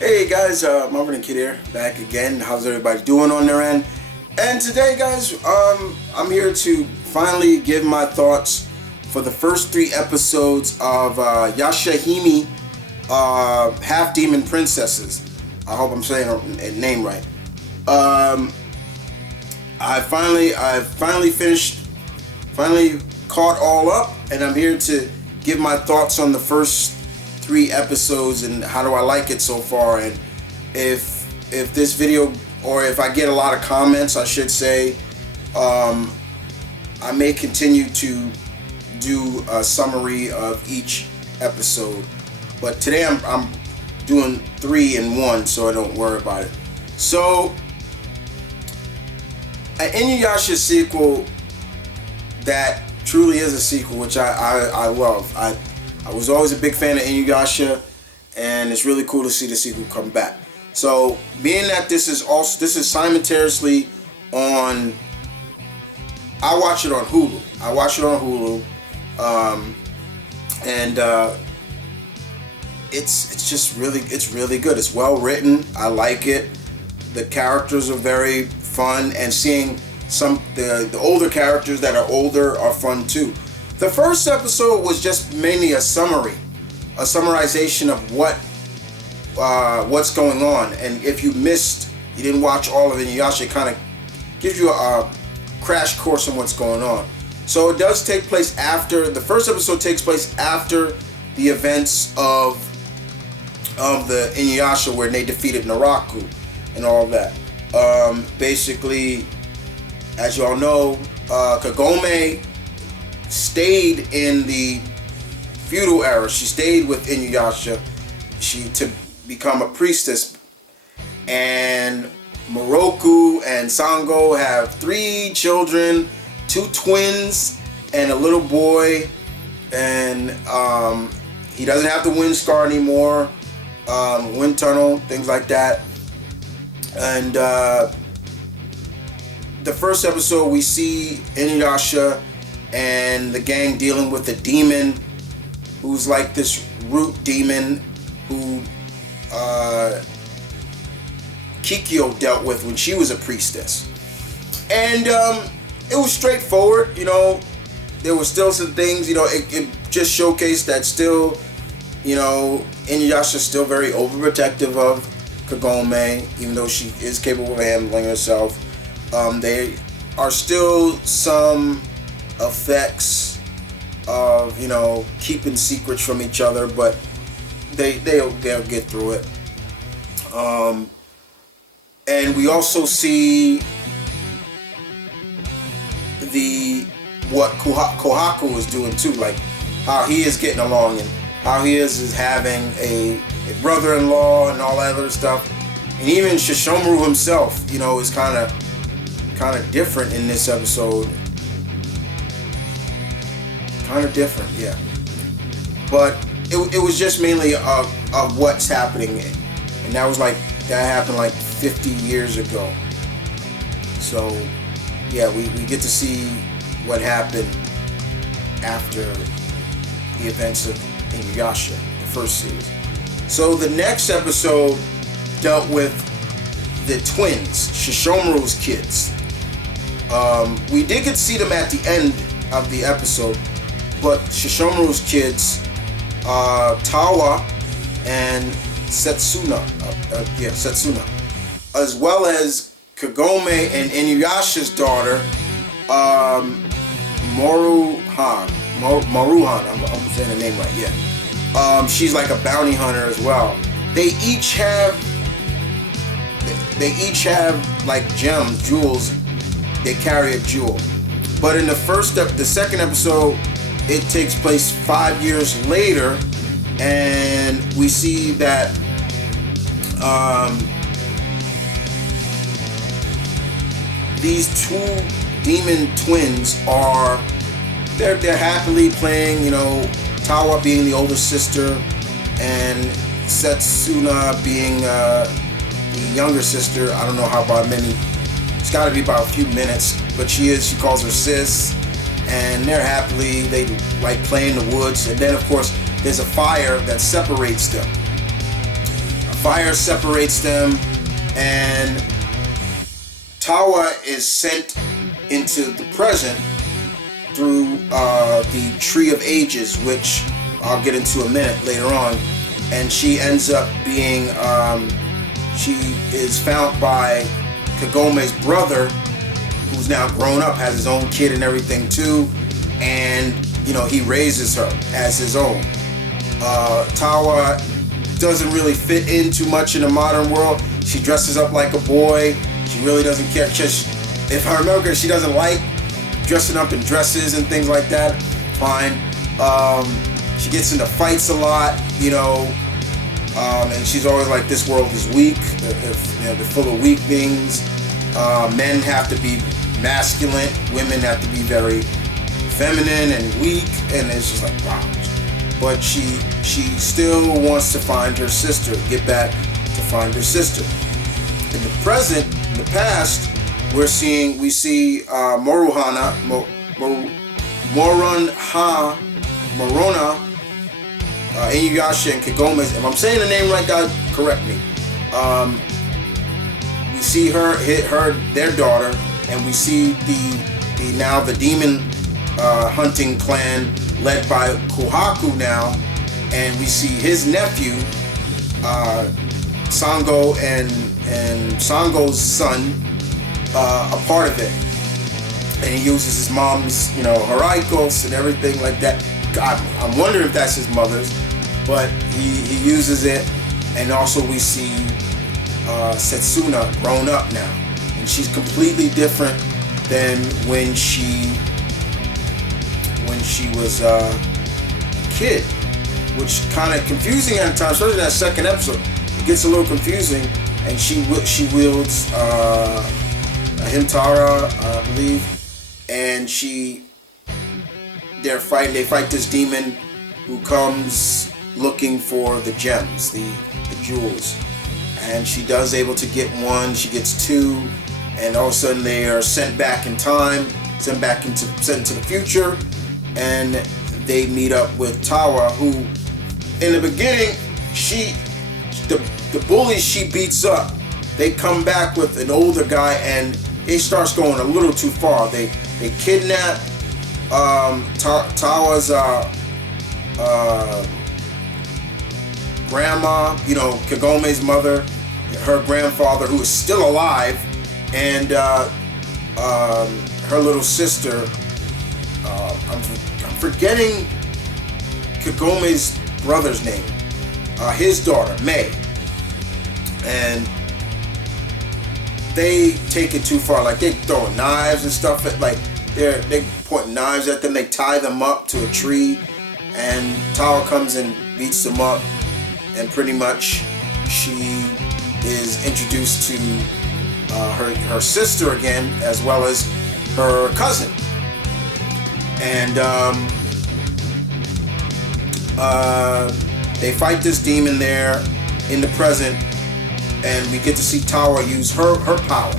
Hey guys, Marvin and Kid here, back again. How's everybody doing on their end? And today, guys, I'm here to finally give my thoughts for the first 3 episodes of Yashahime, Half Demon Princesses. I hope I'm saying her name right. I finally finished, finally caught all up, and I'm here to give my thoughts on the first 3 episodes and how do I like it so far. And if this video, or if I get a lot of comments, I should say, I may continue to do a summary of each episode. But today I'm doing 3 in 1, so I don't worry about it. So, an Inuyasha sequel that truly is a sequel, which I love. I was always a big fan of Inuyasha, and it's really cool to see the sequel come back. So, being that this is simultaneously on, I watch it on Hulu. And it's just really good. It's well written. I like it. The characters are very fun, and seeing the older characters that are older are fun too. The first episode was just mainly a summarization of what's going on. And if you didn't watch all of Inuyasha, it kind of gives you a crash course on what's going on. So it does take place after, the first episode takes place after the events of the Inuyasha, where they defeated Naraku and all that. Basically, as you all know, Kagome stayed in the feudal era. She stayed with Inuyasha to become a priestess. And Moroku and Sango have 3 children, 2 twins, and a little boy. And he doesn't have the wind scar anymore, wind tunnel, things like that. And the first episode, we see Inuyasha and the gang dealing with a demon who's like this root demon who Kikyo dealt with when she was a priestess. And it was straightforward, there were still some things, it just showcased that still, Inuyasha's still very overprotective of Kagome, even though she is capable of handling herself. There are still some effects of keeping secrets from each other, but they'll get through it. And we also see what Kohaku is doing too, like how he is getting along and how he is having a brother-in-law and all that other stuff. And even Shishomaru himself, is kind of different in this episode. Kind of different, yeah. But it was just mainly of what's happening, and that happened like 50 years ago. So yeah, we get to see what happened after the events of Inuyasha, the first series. So the next episode dealt with the twins, Shishomaru's kids. We did get to see them at the end of the episode, but Shishomaru's kids, Tawa and Setsuna, as well as Kagome and Inuyasha's daughter, Maruhan, I'm saying the name right, yeah. She's like a bounty hunter as well. They each have like gems, jewels. They carry a jewel. But in the second episode, it takes place 5 years later, and we see that these 2 demon twins they're happily playing, Tawa being the older sister and Setsuna being the younger sister. I don't know how about many. It's got to be about a few minutes, but she calls her sis, and they're they like play in the woods. And then of course there's a fire that separates them. A fire separates them, and Tawa is sent into the present through the Tree of Ages, which I'll get into a minute later on. And she ends up being, she is found by Kagome's brother, who's now grown up, has his own kid and everything too, and he raises her as his own. Tawa doesn't really fit in too much in the modern world. She dresses up like a boy. She really doesn't care. If I remember, she doesn't like dressing up in dresses and things like that. Fine. She gets into fights a lot, and she's always like, this world is weak. They're full of weak things. Men have to be masculine. Women have to be very feminine and weak. And it's just like, wow. But she still wants to find her sister, get back to find her sister. In the present, in the past, we see Morona, Inuyasha, and Kagome's. If I'm saying the name right, guys, correct me. We see their daughter, and we see the demon hunting clan led by Kohaku now, and we see his nephew, Sango, and Sango's son, a part of it. And he uses his mom's, haraikos and everything like that. God, I'm wondering if that's his mother's, but he uses it. And also we see Setsuna grown up now, and she's completely different than when she was a kid, which kind of confusing at times, especially in that second episode. It gets a little confusing, and she wields a Hintara, I believe, and they fight this demon who comes looking for the gems, the jewels, and she does able to get one. She gets two, and all of a sudden they are sent back in time, sent into the future, and they meet up with Tawa, who in the beginning the bullies she beats up, they come back with an older guy, and it starts going a little too far. They kidnap Tawa's grandma, Kagome's mother, her grandfather, who is still alive, and her little sister. I'm forgetting Kagome's brother's name. His daughter, May. And they take it too far. Like, they throwing knives and stuff at, like, they pointing knives at them. They tie them up to a tree, and Tawa comes and beats them up, and pretty much she is introduced to her sister again, as well as her cousin. And they fight this demon there in the present, and we get to see Tawa use her power.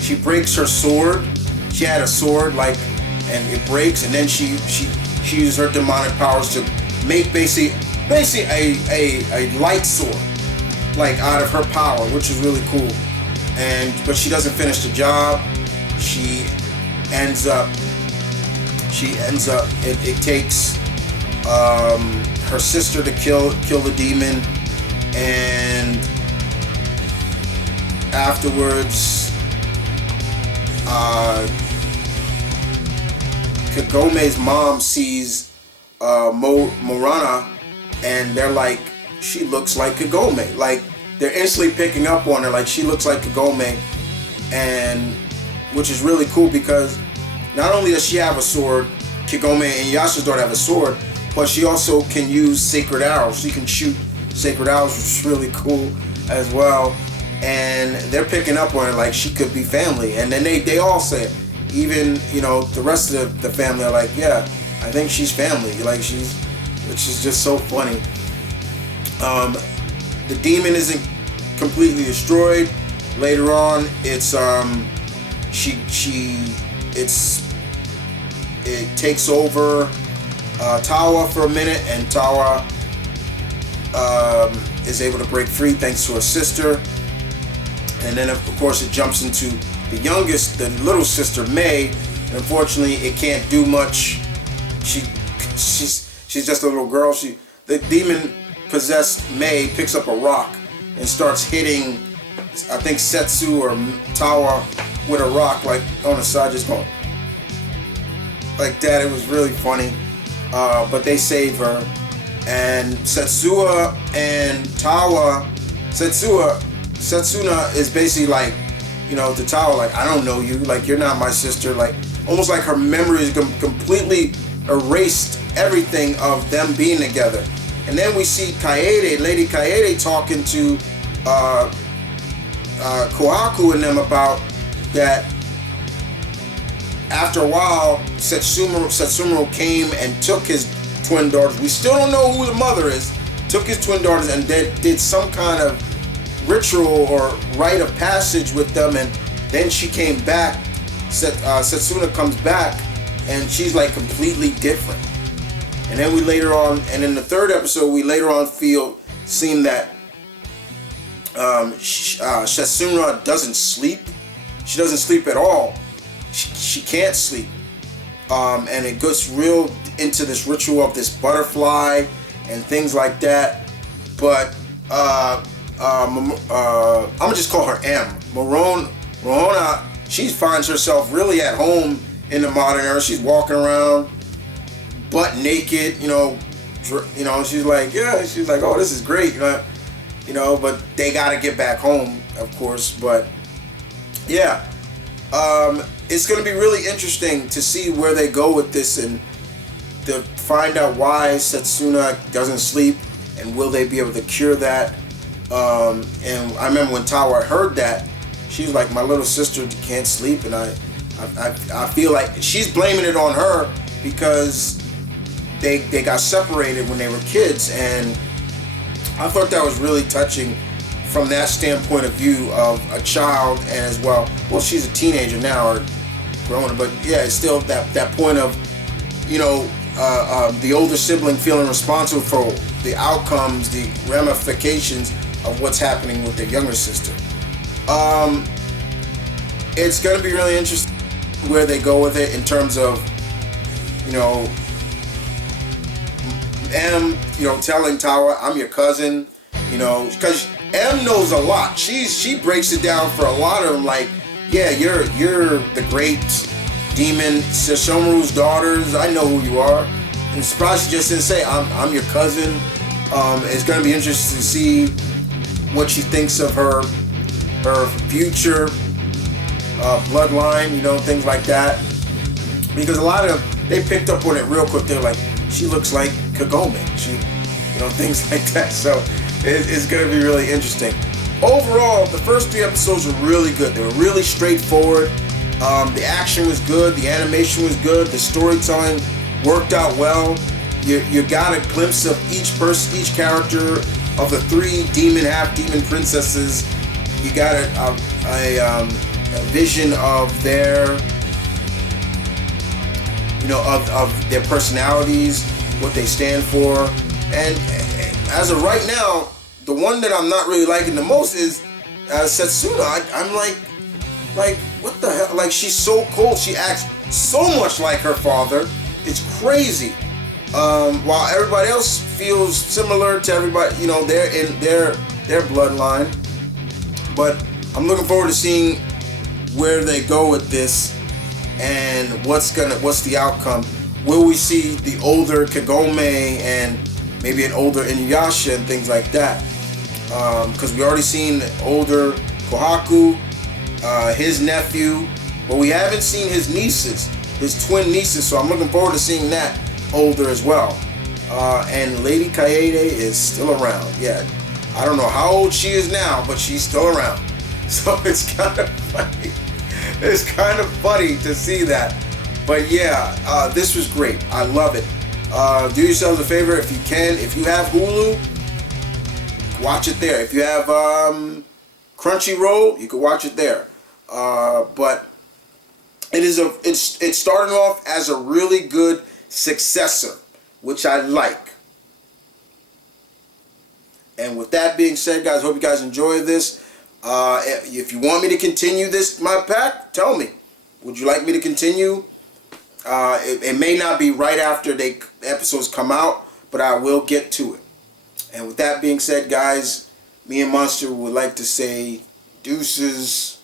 She breaks her sword. She had a sword, and it breaks, and then she uses her demonic powers to make basically a light sword, out of her power, which is really cool. But she doesn't finish the job. It takes her sister to kill the demon, and afterwards Kagome's mom sees Morana, and they're like, she looks like Kagome. Like, they're instantly picking up on her, like, she looks like Kagome, and which is really cool because not only does she have a sword, Kagome and Yasha's daughter have a sword, but she also can use sacred arrows. She can shoot sacred arrows, which is really cool as well. And they're picking up on her like she could be family. And then they all say it. Even, the rest of the family are like, yeah, I think she's family. Which is just so funny. The demon isn't completely destroyed. Later on, it takes over Tawa for a minute, and Tawa is able to break free thanks to her sister. And then, of course, it jumps into the youngest, the little sister, May. And unfortunately, it can't do much. She's just a little girl. The demon-possessed May picks up a rock and starts hitting, I think, Setsu or Tawa with a rock, like on the side, just going like that. It was really funny. But they save her. And Setsuna and Tawa, Setsuna is basically like, to Tawa, like, I don't know you, like, you're not my sister, like, almost like her memory is completely erased everything of them being together. And then we see Lady Kaede talking to Kohaku and them about that. After a while, Setsumaro came and took his twin daughters. We still don't know who the mother is. Took his twin daughters and did some kind of ritual or rite of passage with them, and then she came back. Setsuna comes back, and she's like completely different. And then and in the third episode, we later on seem that Setsuna doesn't sleep. She doesn't sleep at all. She can't sleep. And it goes real into this ritual of this butterfly and things like that. But I'm gonna just call her M. Morona, she finds herself really at home in the modern era. She's walking around butt naked, she's like, oh, this is great, but they gotta get back home, of course. But yeah, it's going to be really interesting to see where they go with this and to find out why Setsuna doesn't sleep, and will they be able to cure that. And I remember when Tawa heard that, she was like, my little sister can't sleep, and I feel like she's blaming it on her because they got separated when they were kids. And I thought that was really touching from that standpoint of view of a child, and as well, she's a teenager now, or growing, but yeah, it's still that point of, the older sibling feeling responsible for the outcomes, the ramifications of what's happening with their younger sister. It's going to be really interesting where they go with it in terms of, M, telling Tawa, I'm your cousin, because M knows a lot. She breaks it down for a lot of them, like, yeah, you're the great demon Sesshomaru's daughters. I know who you are. And surprised she just didn't say, I'm your cousin. It's going to be interesting to see what she thinks of her future bloodline, things like that. Because a lot of them, they picked up on it real quick. They're like, she looks like Kagome. Things like that. So it's going to be really interesting. Overall, the first 3 episodes were really good. They were really straightforward. The action was good. The animation was good. The storytelling worked out well. You got a glimpse of each character of the 3 demon, half-demon princesses. You got a vision of their, of their personalities, what they stand for. And as of right now, the one that I'm not really liking the most is Setsuna. I'm like, what the hell? Like, she's so cold. She acts so much like her father. It's crazy. While everybody else feels similar to everybody, they're in their bloodline. But I'm looking forward to seeing where they go with this and what's the outcome. Will we see the older Kagome and maybe an older Inuyasha and things like that? Because we already seen older Kohaku, his nephew, but we haven't seen his nieces, his twin nieces, so I'm looking forward to seeing that older as well. And Lady Kaede is still around. Yeah, I don't know how old she is now, but she's still around. So it's kind of funny. It's kind of funny to see that. But yeah, this was great. I love it. Do yourselves a favor if you can. If you have Hulu, watch it there. If you have Crunchyroll, you can watch it there. But it's starting off as a really good successor, which I like. And with that being said, guys, hope you guys enjoy this. If you want me to continue this, my pack, tell me. Would you like me to continue? It may not be right after the episodes come out, but I will get to it. And with that being said, guys, me and Monster would like to say deuces.